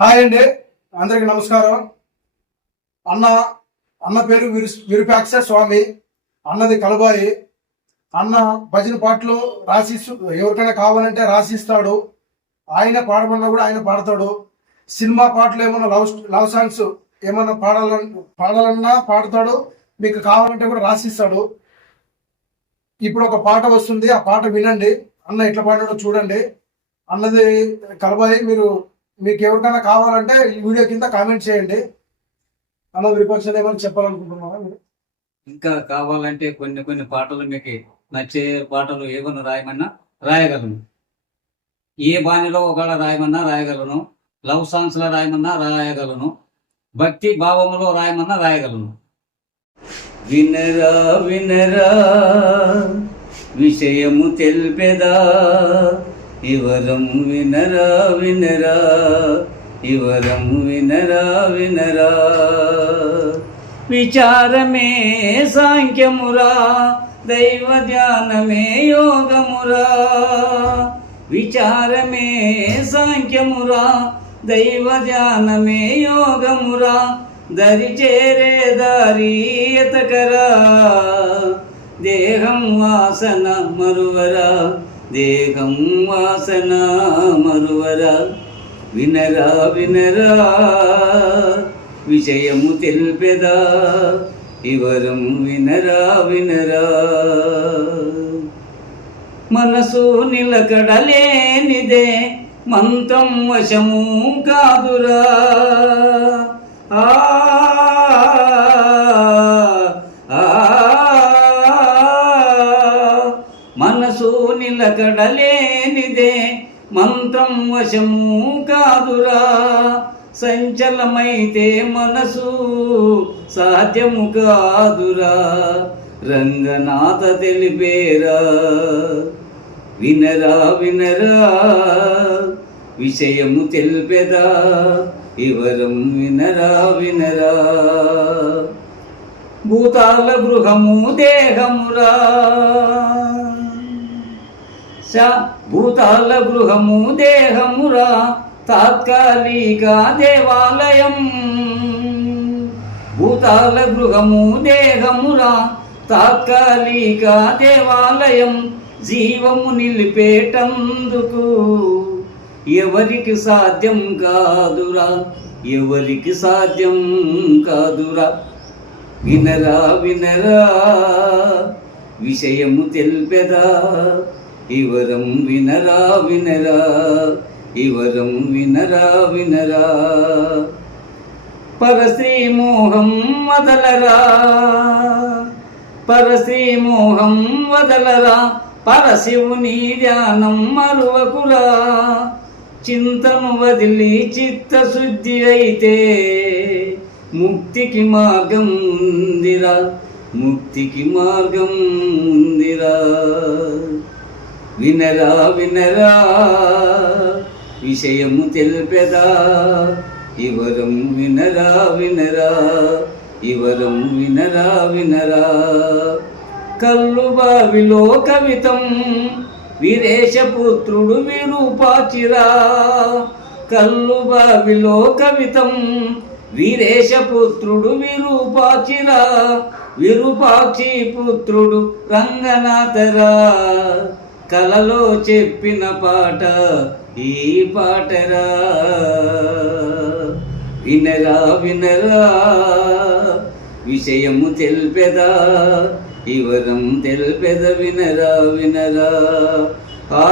Hi అండి. అందరికి నమస్కారం. అన్న అన్న పేరు విరు విరుపాక్ష స్వామి. అన్నది కలబాయి. అన్న భజన పాటలు రాసి ఎవరికైనా కావాలంటే రాసిస్తాడు. ఆయన పాడమన్నా కూడా ఆయన పాడతాడు. సినిమా పాటలు ఏమన్నా లవ్ లవ్ సాంగ్స్ ఏమన్నా పాడాలన్నా పాడాలన్నా పాడతాడు. మీకు కావాలంటే కూడా రాసిస్తాడు. ఇప్పుడు ఒక పాట వస్తుంది. ఆ పాట వినండి. అన్న ఎట్లా పాడాడో చూడండి. అన్నది కలబాయి మీరు మీకు ఎవరికైనా కావాలంటే ఈ వీడియో కింద కామెంట్ చేయండి. అన్న విపక్షాలు ఏమైనా చెప్పాలనుకుంటున్నారా మీరు? ఇంకా కావాలంటే కొన్ని కొన్ని పాటలు మీకు నచ్చే పాటలు ఏమైనా రాయమన్నా రాయగలను. ఏ బాణిలో ఒకళ్ళ రాయమన్నా రాయగలను. లవ్ సాంగ్స్లో రాయమన్నా రాయగలను. భక్తి భావములో రాయమన్నా రాయగలను. వినరా వినరా విషయము తెలిపేదా. ఇవరం వినరా వినరా ఇవరం వినరా వినరా. విచారమే సాంఖ్యమురా దైవ ధ్యానమే యోగమురా. విచారమే సాంఖ్యమురా దైవ ధ్యానమే యోగమురా. దరి చేరే దారి ఎతకరా దేహం వాసన మరువరా. దేహం వాసన మరువరా వినరా వినరా విషయము తెలిపెదా ఇవరం వినరా వినరా. మనసు నిలకడలేనిదే మంతం వశము కాదురా. మనసు నిలకడలేనిదే మంత్రం వశము కాదురా. సంచలమైతే మనసు సాధ్యము కాదురా. రంగనాథ తెలిపేరా. వినరా వినరా. విషయము తెలిపెదా. ఇవరం వినరా వినరా. భూతాల గృహము దేహమురా. శ- భూతాల గృహము దేహమురా తాత్కాలిక దేవాలయం భూతాల గృహము దేహమురా తాత్కాలిక దేవాలయం జీవము నిలిపేటందుకు ఎవరికి సాధ్యం కాదురా ఎవరికి సాధ్యం కాదురా? వినరా వినరా విషయము తెలిపెదా? ఇవరం వినరా వినరా ఇవరం వినరా వినరా. పరశ్రీ మోహం వదలరా పరశ్రీ మోహం వదలరా పరశివుని ధ్యానం మరువకురా. చింతను వదిలి చిత్తశుద్ధి అయితే ముక్తికి మార్గం ఉందిరా ముక్తికి మార్గం ఉందిరా. వినరా వినరా విషయము తెలిపెదా ఇవరం వినరా వినరా ఇవరం వినరా వినరా. కల్లు బావిలో కవితం వీరేశపుత్రుడు విరూపాచిరా. కల్లు బావిలో కవితం వీరేశపుత్రుడు విరూపాచిరా. విరూపాక్షి పుత్రుడు రంగనాథరా. కలలో చెప్పిన పాట ఈ పాటరా. వినరా వినరా విషయము తెల్పెదా ఇవరం తెల్పెద వినరా వినరా. ఆ